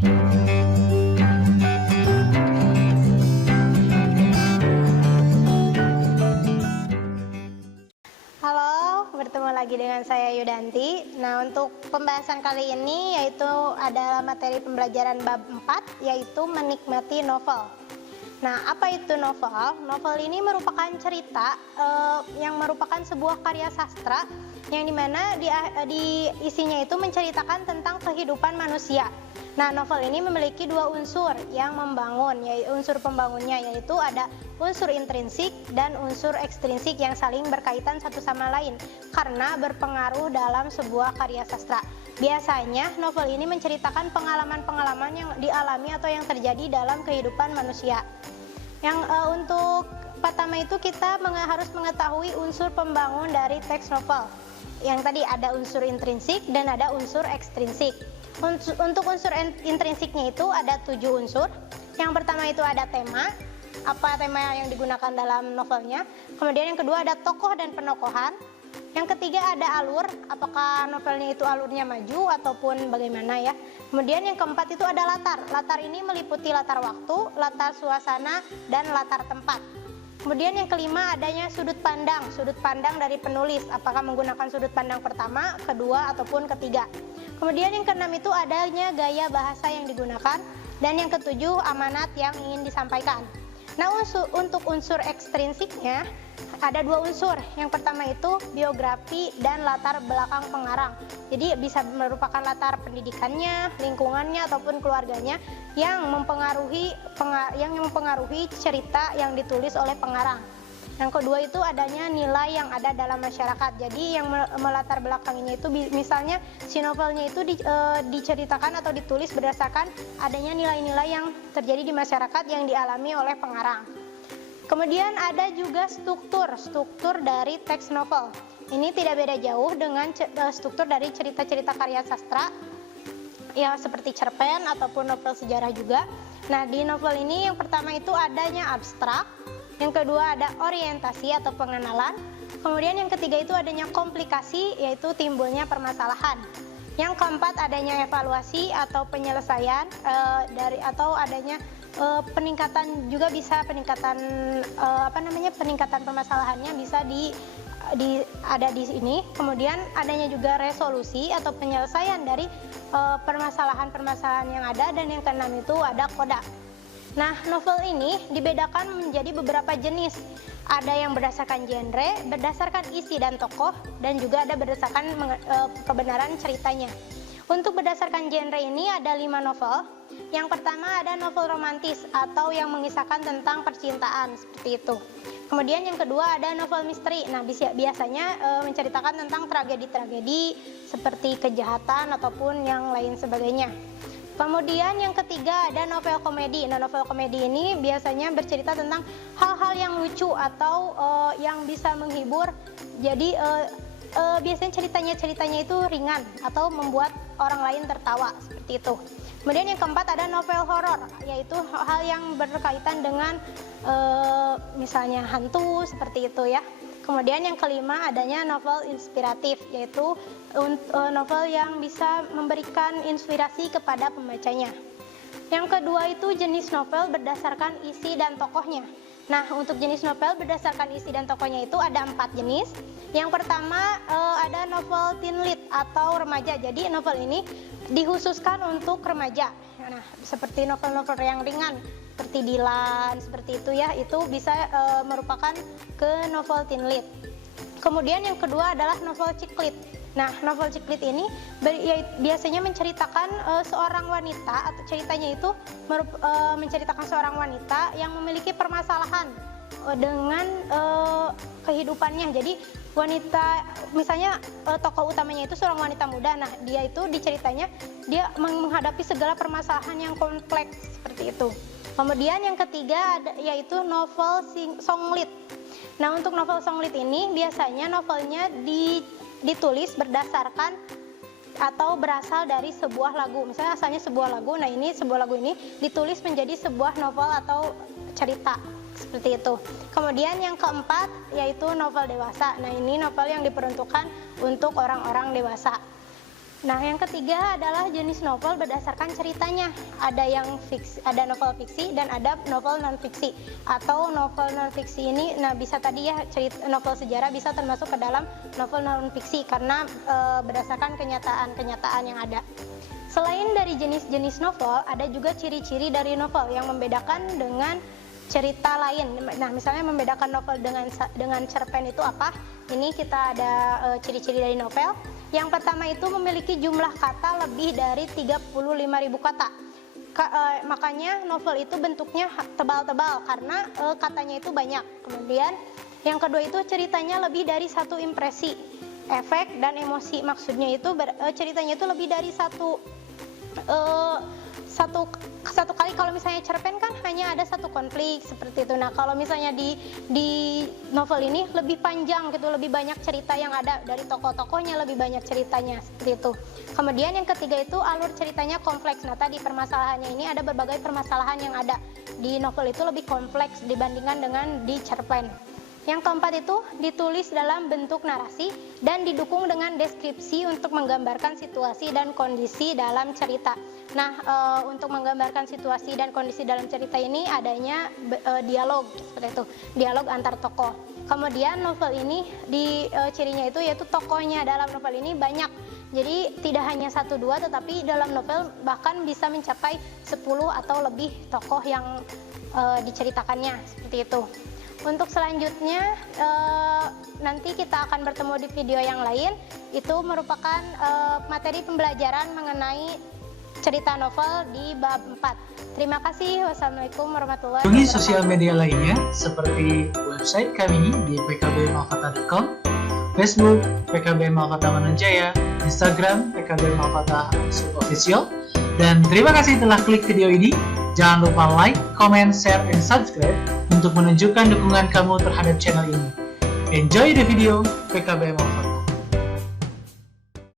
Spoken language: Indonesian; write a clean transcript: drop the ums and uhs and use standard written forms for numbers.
Halo, bertemu lagi dengan saya Yudanti. Nah, untuk pembahasan kali ini yaitu adalah materi pembelajaran bab 4, yaitu menikmati novel. Nah, apa itu novel? Novel ini merupakan cerita yang merupakan sebuah karya sastra yang dimana di isinya itu menceritakan tentang kehidupan manusia. Nah, novel ini memiliki dua unsur yang membangun, yaitu unsur pembangunnya, yaitu ada unsur intrinsik dan unsur ekstrinsik yang saling berkaitan satu sama lain karena berpengaruh dalam sebuah karya sastra. Biasanya novel ini menceritakan pengalaman-pengalaman yang dialami atau yang terjadi dalam kehidupan manusia. Untuk pertama itu kita harus mengetahui unsur pembangun dari teks novel. Yang tadi ada unsur intrinsik dan ada unsur ekstrinsik. Untuk unsur intrinsiknya itu ada 7 unsur. Yang pertama itu ada tema, apa tema yang digunakan dalam novelnya. Kemudian yang kedua ada tokoh dan penokohan. Yang ketiga ada alur, apakah novelnya itu alurnya maju ataupun bagaimana ya. Kemudian yang keempat itu ada latar. Latar ini meliputi latar waktu, latar suasana, dan latar tempat. Kemudian yang kelima adanya sudut pandang dari penulis, apakah menggunakan sudut pandang pertama, kedua, ataupun ketiga. Kemudian yang keenam itu adanya gaya bahasa yang digunakan, dan yang ketujuh amanat yang ingin disampaikan. Nah, untuk unsur ekstrinsiknya ada 2 unsur. Yang pertama itu biografi dan latar belakang pengarang. Jadi bisa merupakan latar pendidikannya, lingkungannya, ataupun keluarganya yang mempengaruhi cerita yang ditulis oleh pengarang. Yang kedua itu adanya nilai yang ada dalam masyarakat. Jadi yang melatar belakanginya itu misalnya si novelnya itu diceritakan atau ditulis berdasarkan adanya nilai-nilai yang terjadi di masyarakat yang dialami oleh pengarang. Kemudian ada juga struktur dari teks novel. Ini tidak beda jauh dengan struktur dari cerita-cerita karya sastra ya, seperti cerpen ataupun novel sejarah juga. Nah, di novel ini yang pertama itu adanya abstrak, yang kedua ada orientasi atau pengenalan, kemudian yang ketiga itu adanya komplikasi, yaitu timbulnya permasalahan. Yang keempat adanya evaluasi atau penyelesaian atau adanya peningkatan juga bisa peningkatan permasalahannya bisa ada di sini. Kemudian adanya juga resolusi atau penyelesaian dari permasalahan-permasalahan yang ada, dan yang keenam itu ada koda. Nah, novel ini dibedakan menjadi beberapa jenis. Ada yang berdasarkan genre, berdasarkan isi dan tokoh, dan juga ada berdasarkan kebenaran ceritanya. Untuk berdasarkan genre ini ada 5 novel. Yang pertama ada novel romantis atau yang mengisahkan tentang percintaan, seperti itu. Kemudian yang kedua ada novel misteri. Nah, biasanya menceritakan tentang tragedi-tragedi seperti kejahatan ataupun yang lain sebagainya. Kemudian yang ketiga ada novel komedi. Nah, novel komedi ini biasanya bercerita tentang hal-hal yang lucu atau yang bisa menghibur. Jadi biasanya ceritanya itu ringan atau membuat orang lain tertawa, seperti itu. Kemudian yang keempat ada novel horor, yaitu hal yang berkaitan dengan misalnya hantu, seperti itu ya. Kemudian yang kelima adanya novel inspiratif, yaitu novel yang bisa memberikan inspirasi kepada pembacanya. Yang kedua itu jenis novel berdasarkan isi dan tokohnya. Nah, untuk jenis novel berdasarkan isi dan tokohnya itu ada 4 jenis. Yang pertama ada novel teen lead atau remaja. Jadi novel ini dikhususkan untuk remaja. Nah, seperti novel-novel yang ringan seperti Dilan, seperti itu ya, itu bisa merupakan ke novel teen lead. Kemudian yang kedua adalah novel ciklit. Nah, novel ciklit ini biasanya menceritakan seorang wanita, atau ceritanya itu menceritakan seorang wanita yang memiliki permasalahan dengan kehidupannya. Jadi wanita, misalnya tokoh utamanya itu seorang wanita muda. Nah, dia itu diceritanya dia menghadapi segala permasalahan yang kompleks, seperti itu. Kemudian yang ketiga yaitu novel songlit. Nah, untuk novel songlit ini biasanya novelnya ditulis berdasarkan atau berasal dari sebuah lagu. Misalnya asalnya sebuah lagu, nah ini sebuah lagu ini ditulis menjadi sebuah novel atau cerita, seperti itu. Kemudian yang keempat yaitu novel dewasa. Nah, ini novel yang diperuntukkan untuk orang-orang dewasa. Nah, yang ketiga adalah jenis novel berdasarkan ceritanya. Ada yang fiksi, ada novel fiksi dan ada novel non fiksi. Atau novel non fiksi ini, nah bisa tadi ya cerita novel sejarah bisa termasuk ke dalam novel non fiksi karena berdasarkan kenyataan-kenyataan yang ada. Selain dari jenis-jenis novel, ada juga ciri-ciri dari novel yang membedakan dengan cerita lain. Nah, misalnya membedakan novel dengan cerpen itu apa? Ini kita ada ciri-ciri dari novel. Yang pertama itu memiliki jumlah kata lebih dari 35.000 kata. Makanya novel itu bentuknya tebal-tebal karena katanya itu banyak. Kemudian yang kedua itu ceritanya lebih dari satu impresi, efek dan emosi. Maksudnya itu ceritanya itu lebih dari satu kali. Kalau misalnya cerpen kan hanya ada satu konflik seperti itu. Nah, kalau misalnya di novel ini lebih panjang gitu, lebih banyak cerita yang ada dari tokoh-tokohnya, lebih banyak ceritanya seperti itu. Kemudian yang ketiga itu alur ceritanya kompleks. Nah, tadi permasalahannya ini ada berbagai permasalahan yang ada di novel itu lebih kompleks dibandingkan dengan di cerpen. Yang keempat itu ditulis dalam bentuk narasi dan didukung dengan deskripsi untuk menggambarkan situasi dan kondisi dalam cerita. Nah, untuk menggambarkan situasi dan kondisi dalam cerita ini adanya dialog seperti itu, dialog antar tokoh. Kemudian novel ini cirinya itu yaitu tokohnya dalam novel ini banyak. Jadi tidak hanya 1-2 tetapi dalam novel bahkan bisa mencapai 10 atau lebih tokoh yang diceritakannya seperti itu. Untuk selanjutnya nanti kita akan bertemu di video yang lain. Itu merupakan materi pembelajaran mengenai cerita novel di bab 4. Terima kasih. Wassalamualaikum warahmatullahi wabarakatuh. Kunjungi sosial media lainnya seperti website kami di pkbmalfata.com, Facebook PKB Malfata Mananjaya, Instagram PKB Malfata Official. Dan terima kasih telah klik video ini. Jangan lupa like, comment, share, and subscribe untuk menunjukkan dukungan kamu terhadap channel ini. Enjoy the video, PKB Malfata.